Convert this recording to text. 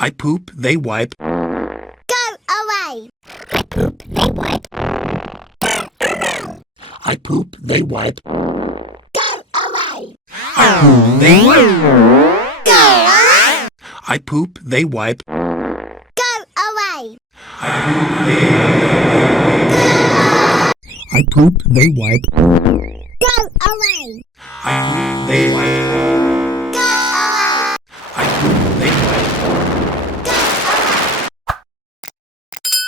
I poop, they wipe. Go away. I poop, they wipe. I poop, they wipe. Go away. I poop, they wipe. Go away. I poop, they wipe. Go away. I poop, they wipe. Go away. I poop, they wipe.